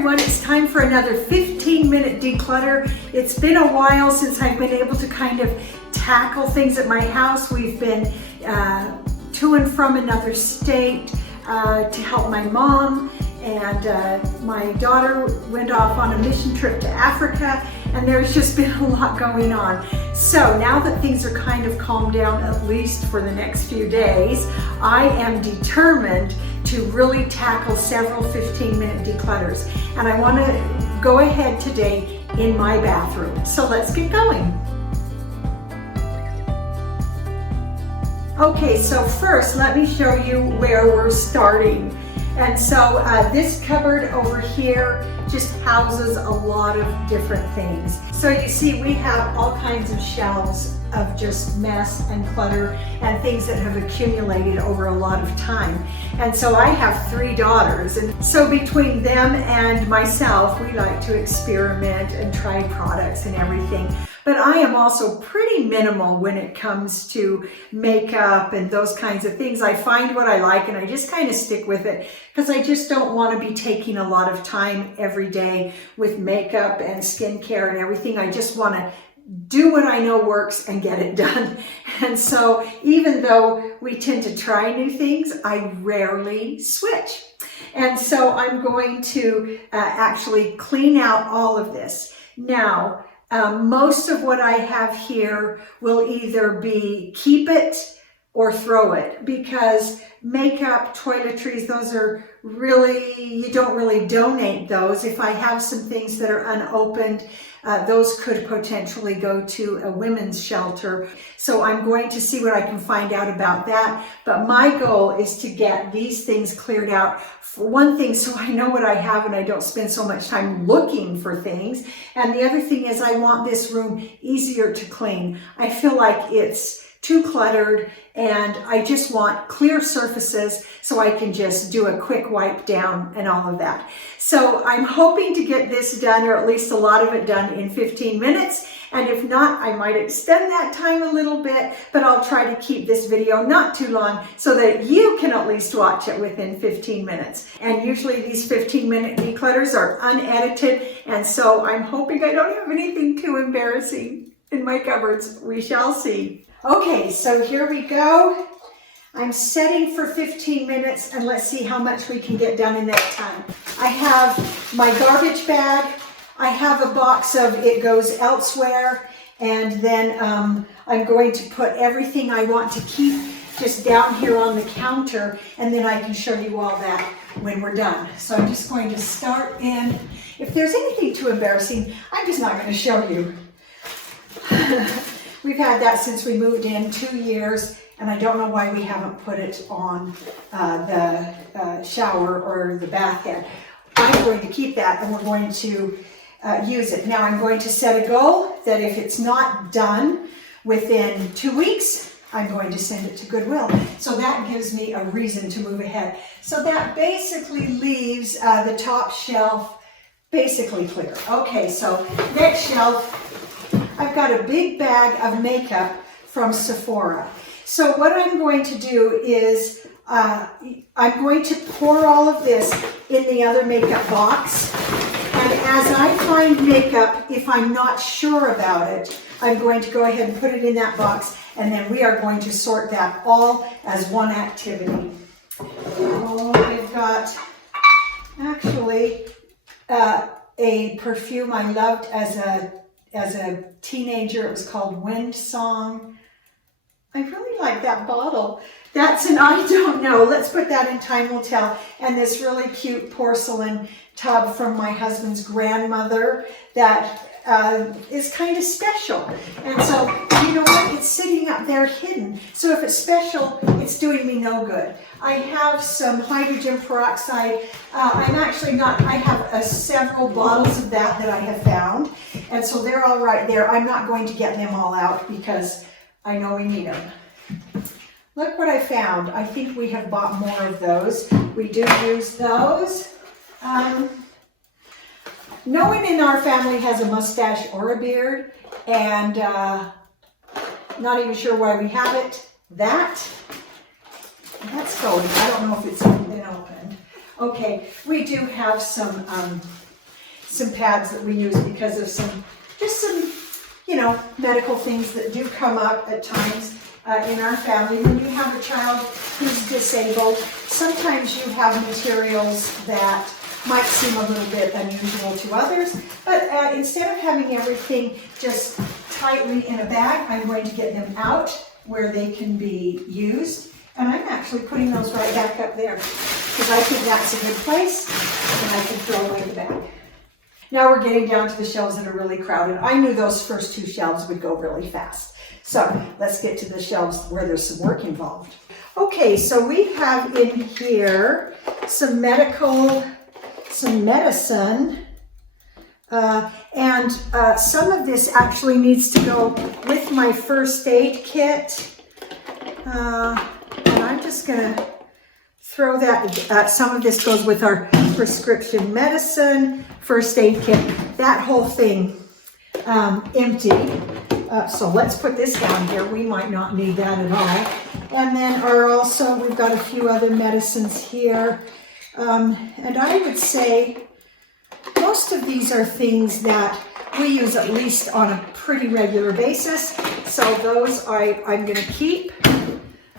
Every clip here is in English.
everyone, it's time for another 15-minute declutter. It's been a while since I've been able to kind of tackle things at my house. We've been to and from another state to help my mom, and my daughter went off on a mission trip to Africa, and there's just been a lot going on. So now that things are kind of calmed down, at least for the next few days, I am determined to really tackle several 15-minute declutters. And I want to go ahead today in my bathroom. So let's get going. Okay, so first let me show you where we're starting. And so this cupboard over here just houses a lot of different things. So you see, we have all kinds of shelves of just mess and clutter and things that have accumulated over a lot of time. And so I have 3 daughters, and so between them and myself, we like to experiment and try products and everything. But I am also pretty minimal when it comes to makeup and those kinds of things. I find what I like and I just kind of stick with it, because I just don't want to be taking a lot of time every day with makeup and skincare and everything. I just want to do what I know works and get it done. And so even though we tend to try new things, I rarely switch. And so I'm going to actually clean out all of this. Now, most of what I have here will either be keep it or throw it, because makeup, toiletries, those are really, you don't really donate those. If I have some things that are unopened, those could potentially go to a women's shelter. So I'm going to see what I can find out about that. But my goal is to get these things cleared out, for one thing, so I know what I have and I don't spend so much time looking for things. And the other thing is, I want this room easier to clean. I feel like it's too cluttered, and I just want clear surfaces so I can just do a quick wipe down and all of that. So I'm hoping to get this done, or at least a lot of it done, in 15 minutes. And if not, I might extend that time a little bit, but I'll try to keep this video not too long so that you can at least watch it within 15 minutes. And usually these 15-minute declutters are unedited, and so I'm hoping I don't have anything too embarrassing in my cupboards. We shall see. Okay, so here we go. I'm setting for 15 minutes, and let's see how much we can get done in that time. I have my garbage bag. I have a box of It Goes Elsewhere, and then I'm going to put everything I want to keep just down here on the counter, and then I can show you all that when we're done. So I'm just going to start in. If there's anything too embarrassing, I'm just not going to show you. We've had that since we moved in, 2 years, and I don't know why we haven't put it on the shower or the bath head. I'm going to keep that, and we're going to use it. Now I'm going to set a goal that if it's not done within 2 weeks, I'm going to send it to Goodwill. So that gives me a reason to move ahead. So that basically leaves the top shelf basically clear. Okay, so next shelf, I've got a big bag of makeup from Sephora. So what I'm going to do is I'm going to pour all of this in the other makeup box. And as I find makeup, if I'm not sure about it, I'm going to go ahead and put it in that box, and then we are going to sort that all as one activity. Oh, I've got actually a perfume I loved as a teenager. It was called Wind Song. I really like that bottle. That's an I don't know. Let's put that in Time Will Tell. And this really cute porcelain tub from my husband's grandmother that is kind of special. And so, you know what? It's sitting up there hidden. So if it's special, it's doing me no good. I have some hydrogen peroxide. I'm actually not, I have several bottles of that I have found. And so they're all right there. I'm not going to get them all out because I know we need them. Look what I found. I think we have bought more of those. We do use those. No one in our family has a mustache or a beard, and not even sure why we have it. That's soda. I don't know if it's been opened. Okay, we do have some some pads that we use because of some, you know, medical things that do come up at times in our family. When you have a child who's disabled, sometimes you have materials that might seem a little bit unusual to others, but instead of having everything just tightly in a bag, I'm going to get them out where they can be used. And I'm actually putting those right back up there because I think that's a good place and I can throw away the bag. Now we're getting down to the shelves that are really crowded. I knew those first 2 shelves would go really fast. So let's get to the shelves where there's some work involved. Okay, so we have in here some medicine, and some of this actually needs to go with my first aid kit. And I'm just gonna throw that, some of this goes with our prescription medicine, first aid kit, that whole thing empty. So let's put this down here. We might not need that at all. And then we've got a few other medicines here. And I would say most of these are things that we use at least on a pretty regular basis. So those I'm gonna keep.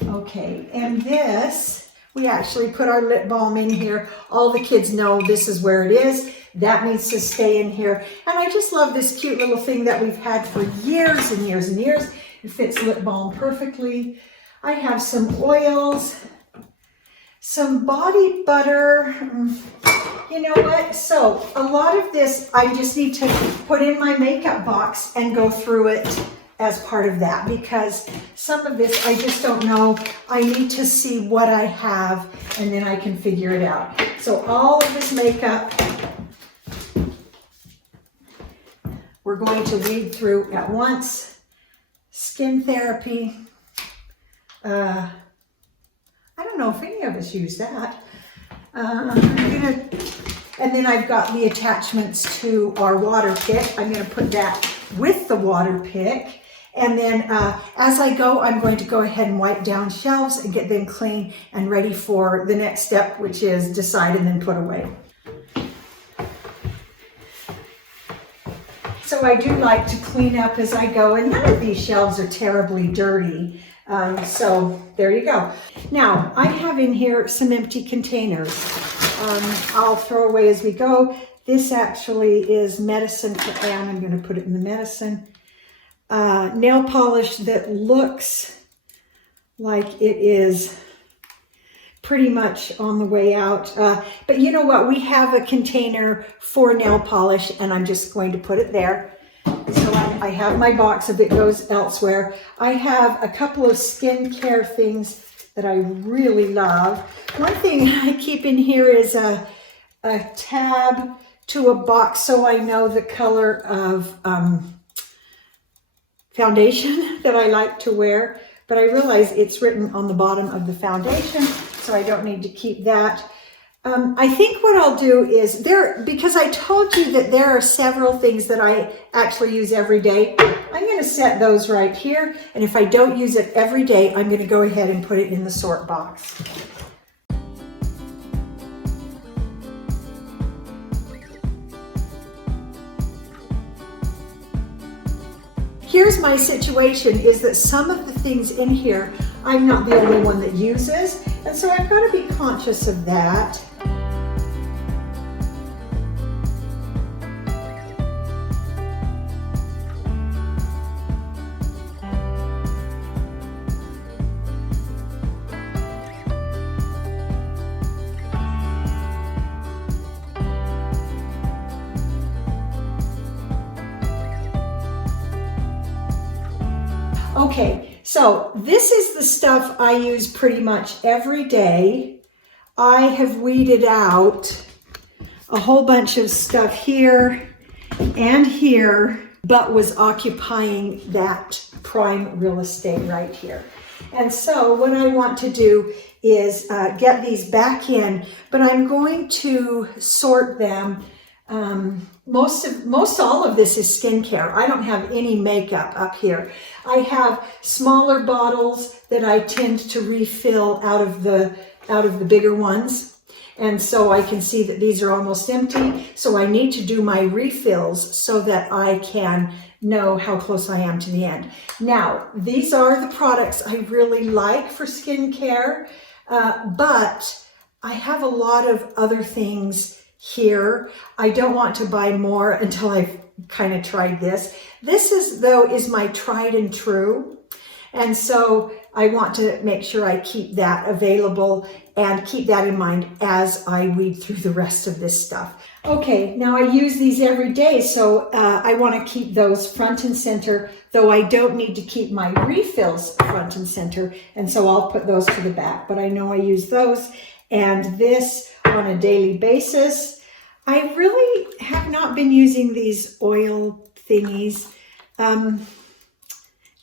Okay, and this, we actually put our lip balm in here. All the kids know this is where it is. That needs to stay in here. And I just love this cute little thing that we've had for years and years and years. It fits lip balm perfectly. I have some oils, some body butter. You know what? So a lot of this, I just need to put in my makeup box and go through it as part of that, because some of this I just don't know. I need to see what I have and then I can figure it out. So all of this makeup, we're going to read through at once. Skin therapy. I don't know if any of us use that. And then I've got the attachments to our water pick. I'm going to put that with the water pick. And then as I go, I'm going to go ahead and wipe down shelves and get them clean and ready for the next step, which is decide and then put away. So I do like to clean up as I go, and none of these shelves are terribly dirty. So there you go. Now I have in here some empty containers. I'll throw away as we go. This actually is medicine for Anne. I'm going to put it in the medicine. Nail polish that looks like it is pretty much on the way out. But you know what? We have a container for nail polish and I'm just going to put it there. So I have my box if it goes elsewhere. I have a couple of skincare things that I really love. One thing I keep in here is a tab to a box so I know the color of foundation that I like to wear, but I realize it's written on the bottom of the foundation, so I don't need to keep that. I think what I'll do is because I told you that there are several things that I actually use every day, I'm going to set those right here, and if I don't use it every day, I'm going to go ahead and put it in the sort box. Here's my situation, is that some of the things in here, I'm not the only one that uses, and so I've got to be conscious of that. Okay, so this is the stuff I use pretty much every day. I have weeded out a whole bunch of stuff here and here, but was occupying that prime real estate right here. And so what I want to do is get these back in, but I'm going to sort them. Most all of this is skincare. I don't have any makeup up here. I have smaller bottles that I tend to refill out of the bigger ones. And so I can see that these are almost empty. So I need to do my refills so that I can know how close I am to the end. Now, these are the products I really like for skincare, but I have a lot of other things here. I don't want to buy more until I've kind of tried this. This is my tried and true. And so I want to make sure I keep that available and keep that in mind as I weed through the rest of this stuff. Okay, now I use these every day, so I want to keep those front and center, though I don't need to keep my refills front and center, and so I'll put those to the back, but I know I use those and this on a daily basis. I really have not been using these oil thingies.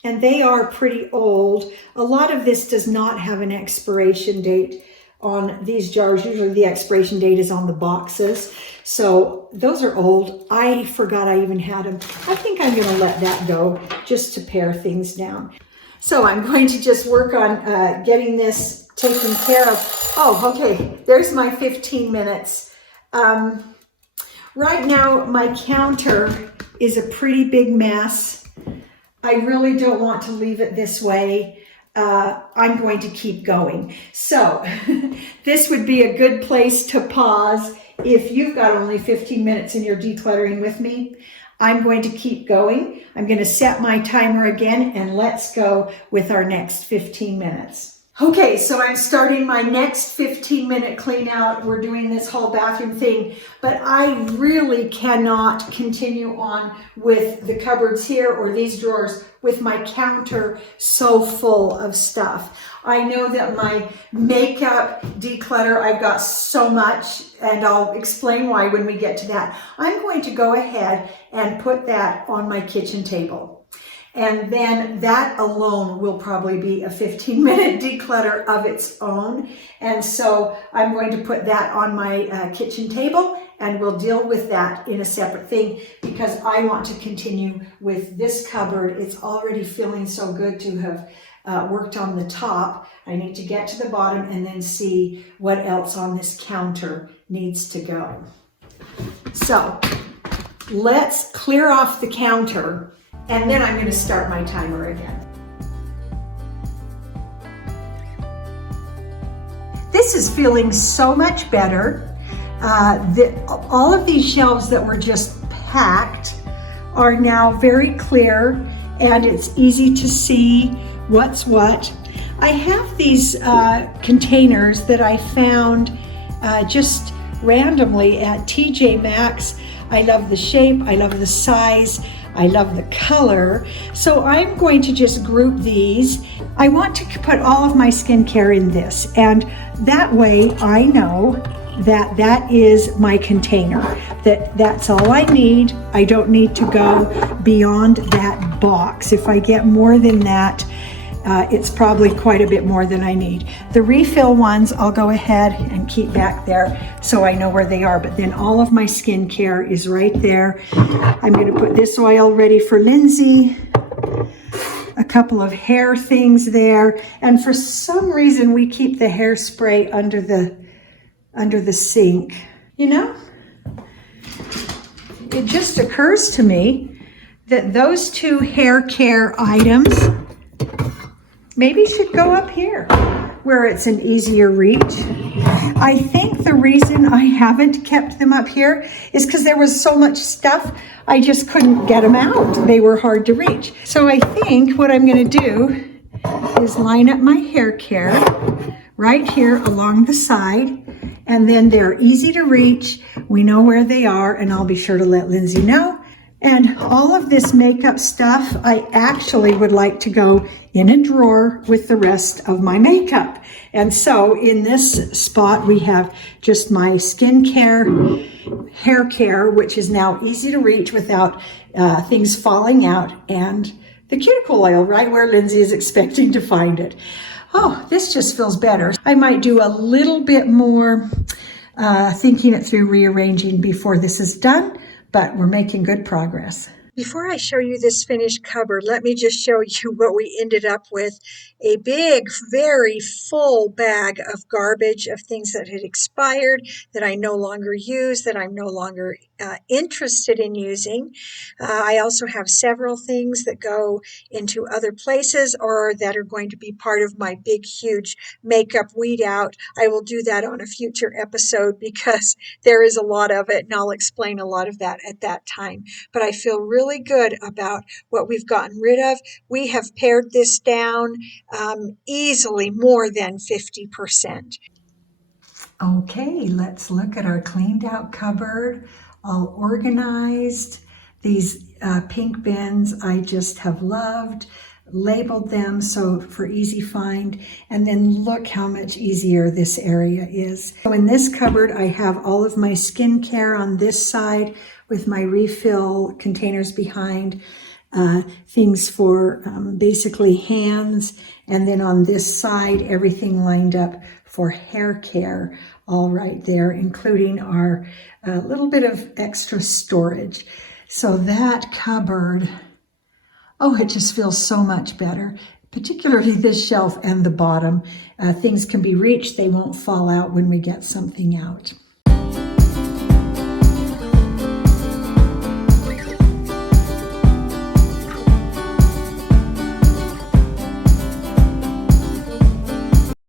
And they are pretty old. A lot of this does not have an expiration date on these jars. Usually the expiration date is on the boxes. So those are old. I forgot I even had them. I think I'm gonna let that go just to pare things down. So I'm going to just work on getting this taken care of. Oh, okay, there's my 15 minutes. Right now, my counter is a pretty big mess. I really don't want to leave it this way. I'm going to keep going. So this would be a good place to pause if you've got only 15 minutes and you're decluttering with me. I'm going to keep going. I'm going to set my timer again and let's go with our next 15 minutes. Okay, so I'm starting my next 15-minute clean out. We're doing this whole bathroom thing, but I really cannot continue on with the cupboards here or these drawers with my counter so full of stuff. I know that my makeup declutter, I've got so much, and I'll explain why when we get to that. I'm going to go ahead and put that on my kitchen table. And then that alone will probably be a 15-minute declutter of its own. And so I'm going to put that on my kitchen table, and we'll deal with that in a separate thing because I want to continue with this cupboard. It's already feeling so good to have worked on the top. I need to get to the bottom and then see what else on this counter needs to go. So let's clear off the counter. And then I'm going to start my timer again. This is feeling so much better. All of these shelves that were just packed are now very clear and it's easy to see what's what. I have these containers that I found just randomly at TJ Maxx. I love the shape, I love the size, I love the color. So I'm going to just group these. I want to put all of my skincare in this, and that way I know that that is my container, that's all I need. I don't need to go beyond that box. If I get more than that, it's probably quite a bit more than I need. The refill ones, I'll go ahead and keep back there so I know where they are, but then all of my skincare is right there. I'm going to put this oil ready for Lindsay, a couple of hair things there, and for some reason we keep the hairspray under the sink. You know, it just occurs to me that those two hair care items maybe should go up here where it's an easier reach. I think the reason I haven't kept them up here is because there was so much stuff, I just couldn't get them out. They were hard to reach. So I think what I'm going to do is line up my hair care right here along the side, and then they're easy to reach. We know where they are, and I'll be sure to let Lindsay know. And all of this makeup stuff, I actually would like to go in a drawer with the rest of my makeup. And so in this spot, we have just my skincare, hair care, which is now easy to reach without things falling out, and the cuticle oil right where Lindsay is expecting to find it. Oh, this just feels better. I might do a little bit more thinking it through, rearranging before this is done, but we're making good progress. Before I show you this finished cupboard, let me just show you what we ended up with. A big, very full bag of garbage of things that had expired, that I no longer use, that I'm no longer interested in using. I also have several things that go into other places or that are going to be part of my big, huge makeup weed out. I will do that on a future episode because there is a lot of it, and I'll explain a lot of that at that time. But I feel really good about what we've gotten rid of. We have pared this down easily more than 50%. Okay, let's look at our cleaned out cupboard, all organized. These pink bins I just have loved, labeled them so for easy find, and then look how much easier this area is. So in this cupboard I have all of my skincare on this side with my refill containers behind, things for basically hands, and then on this side everything lined up for hair care, all right there, including our little bit of extra storage. So that cupboard, oh, it just feels so much better, particularly this shelf and the bottom. Things can be reached, they won't fall out when we get something out.